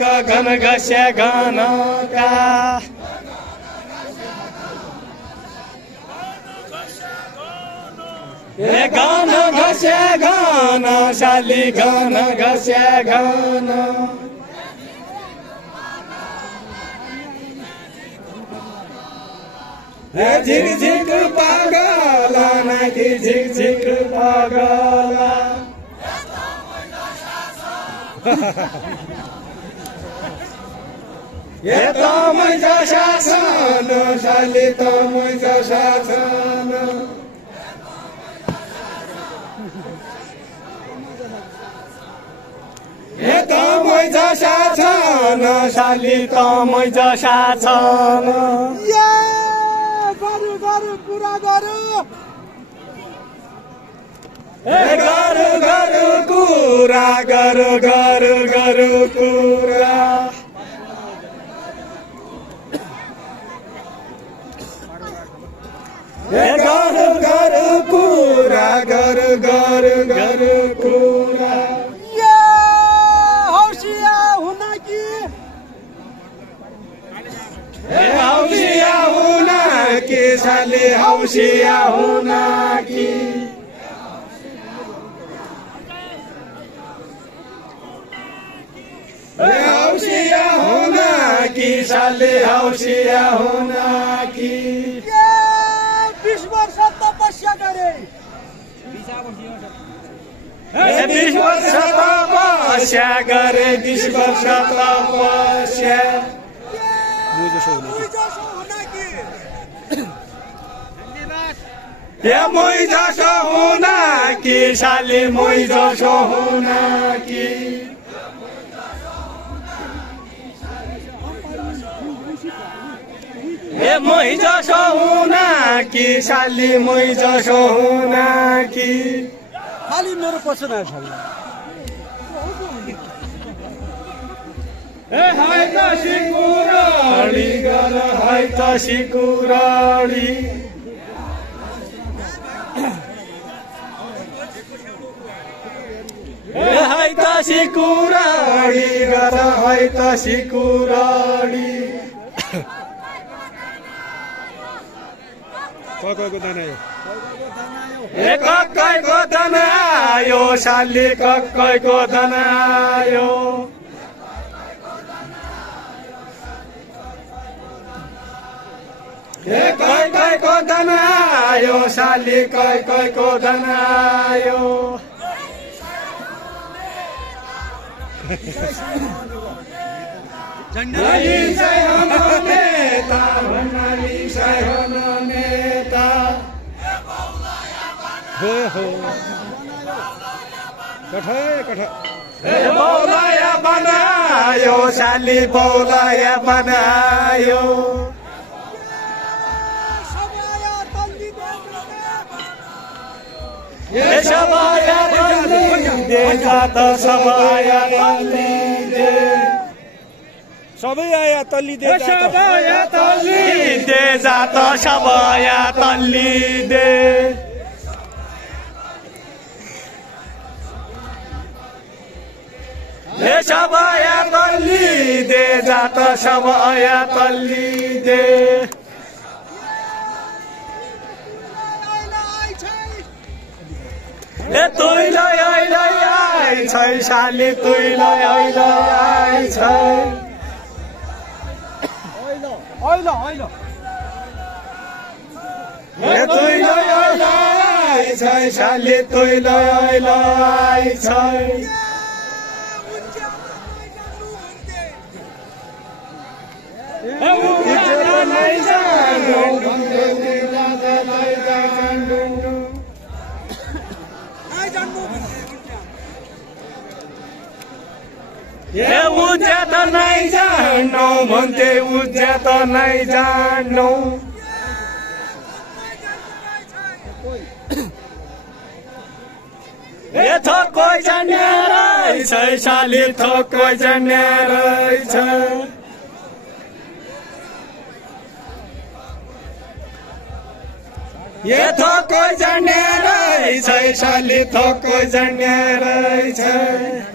घन घस्या घनका घन घस्या घन शाली घन घस्या घन झिक झिक पागला नाकी झिक झिक पागला ये तो मैजा शासन शाली तो मैजा शासन ये तो मैजा शासन शाली तो मैजा शासन गरु गरु कुरा गरु गरु गरु कुरा गरु गरु गरु कुरा गरु गरु कुरा गरु गरु गरु कुरा हौसिया हुन कि हौसिया हुन कि साली हौसिया हुन कि हौसिया हुन कि साली हौसिया हुन कि 20 वर्ष तपस्या गरे 20 वर्ष तपस्या गरे 20 वर्ष तपस्या मै जसो हुन कि साली मै जसो हुन कि मै जसो हुन कि साली मै जसो हुन कि खाली मेरो पछुना छ हाय त सिकुराडी गर हाय त सिकुराडी हाय त सिकुराडी गर हाय त सिकुराडी ककैको दाना कक्कैको दाना आयो साली कक्कैको दाना आयो कक्कैको दाना आयो साली कक्कैको दाना आयो जंगली नेता भन्नाली नेता बौलाया बनायो साली बौलाया बनायो सबाया तल्ली दे जात सबाया तल्ली दे सबै आया तल्ली दे सबाया तल्ली दे जात सबाया तल्ली दे सबाया तल्ली दे जात सबाया तल्ली दे तुइलाई आइलाई आइ छै साली तुइलाई आइलाई आइ छै तुइलाई आइलाई छै साली तुइलाई आइलाई छै उज्यात नै जान्नौ भन्थे उज्यात नै जान्नौ थोकै जान्ने रहेछ साली थोकै जान्ने रहेछ थोकै जान्ने रहेछ साली थोकै जान्ने रहेछ